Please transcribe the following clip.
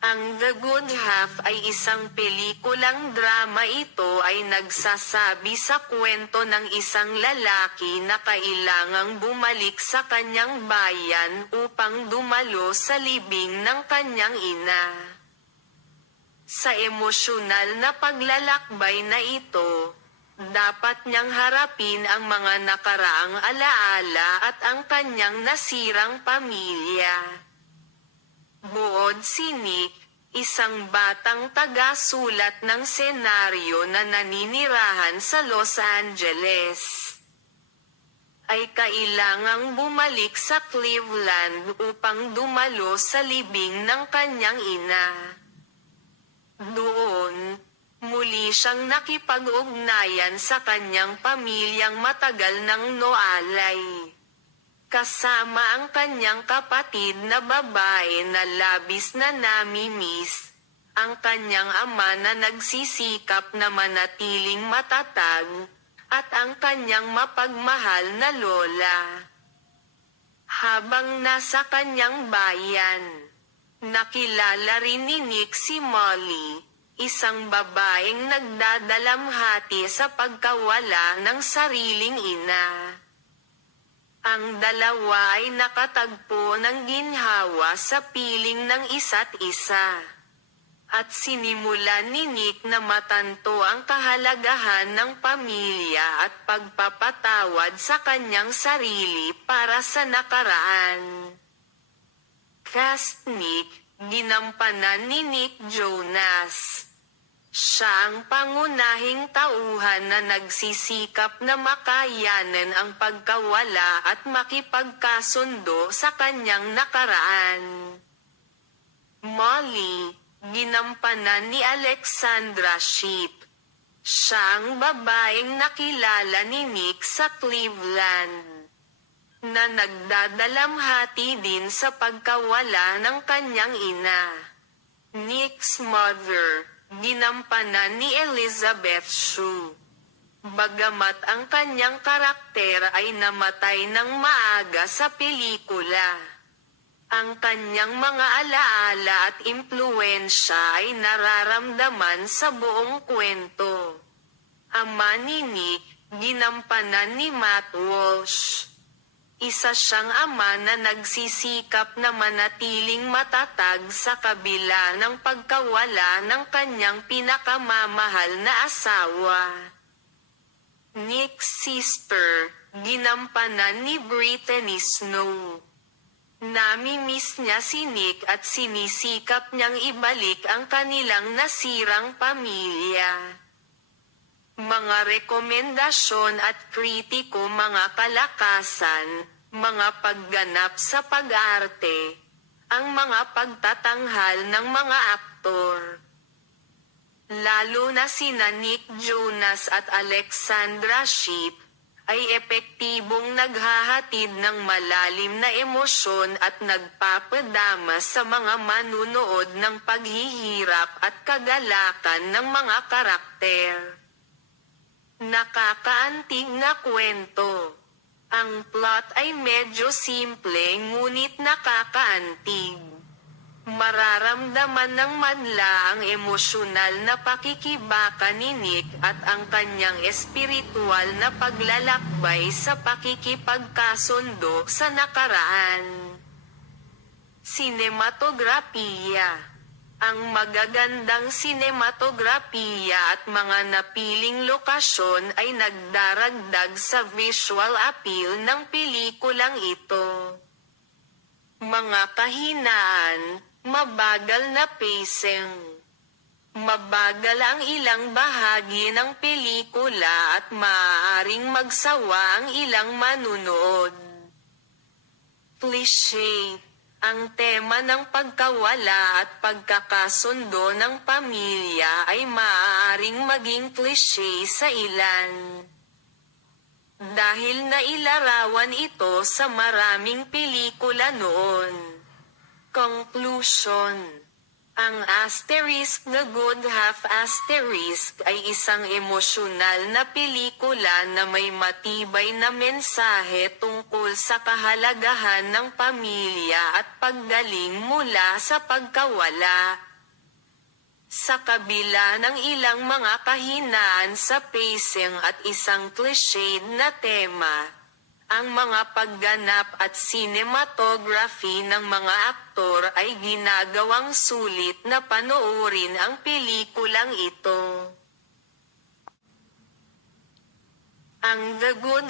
Ang The Good Half ay isang pelikulang drama ito ay nagsasabi sa kwento ng isang lalaki na kailangang bumalik sa kanyang bayan upang dumalo sa libing ng kanyang ina. Sa emosyonal na paglalakbay na ito, dapat niyang harapin ang mga nakaraang alaala at ang kanyang nasirang pamilya. Buod si Nick, isang batang taga-sulat ng senaryo na naninirahan sa Los Angeles, ay kailangang bumalik sa Cleveland upang dumalo sa libing ng kanyang ina. Doon, muli siyang nakipag-ugnayan sa kanyang pamilyang matagal ng noalay. Kasama ang kanyang kapatid na babae na labis na namimiss, ang kanyang ama na nagsisikap na manatiling matatag, at ang kanyang mapagmahal na lola. Habang nasa kanyang bayan, nakilala rin ni Nick si Molly, isang babaeng nagdadalamhati sa pagkawala ng sariling ina. Ang dalawa ay nakatagpo ng ginhawa sa piling ng isa't isa. At sinimulan ni Nick na matanto ang kahalagahan ng pamilya at pagpapatawad sa kanyang sarili para sa nakaraan. Cast Nick, ginampanan ni Nick Jonas. Siya ang pangunahing tauhan na nagsisikap na makayanan ang pagkawala at makipagkasundo sa kanyang nakaraan. Molly, ginampanan ni Alexandra Sheep. Siya ang babaeng nakilala ni Nick sa Cleveland na nagdadalamhati din sa pagkawala ng kanyang ina. Nick's mother, ginampanan ni Elizabeth Shue. Bagamat ang kanyang karakter ay namatay ng maaga sa pelikula. Ang kanyang mga alaala at impluensya ay nararamdaman sa buong kwento. Ama ni Nick, ginampanan ni Matt Walsh. Isa siyang ama na nagsisikap na manatiling matatag sa kabila ng pagkawala ng kanyang pinakamamahal na asawa. Nick's sister, ginampanan ni Brittany Snow. Namimiss niya si Nick at sinisikap niyang ibalik ang kanilang nasirang pamilya. Mga rekomendasyon at kritiko mga kalakasan, mga pagganap sa pag-arte, ang mga pagtatanghal ng mga aktor. Lalo na sina Nick Jonas at Alexandra Sheep, ay epektibong naghahatid ng malalim na emosyon at nagpapadama sa mga manunood ng paghihirap at kagalakan ng mga karakter. Nakakaantig na kwento. Ang plot ay medyo simple ngunit nakakaantig. Mararamdaman ng madla ang emosyonal na pakikibaka ni Nick at ang kanyang espiritual na paglalakbay sa pakikipagkasundo sa nakaraan. Sinematografiya ang magagandang sinematografiya at mga napiling lokasyon ay nagdaragdag sa visual appeal ng pelikulang ito. Mga kahinaan, mabagal na pacing. Mabagal ang ilang bahagi ng pelikula at maaaring magsawa ang ilang manunood. Cliché ang tema ng pagkawala at pagkakasundo ng pamilya ay maaaring maging klise sa ilan. Dahil nailarawan ito sa maraming pelikula noon. Conclusion Ang asterisk The Good Half Asterisk ay isang emosyonal na pelikula na may matibay na mensahe tungkol sa kahalagahan ng pamilya at paggaling mula sa pagkawala. Sa kabila ng ilang mga kahinaan sa pacing at isang cliched na tema, ang mga pagganap at cinematography ng mga aktor ay ginagawang sulit na panoorin ang pelikulang ito. Ang The Good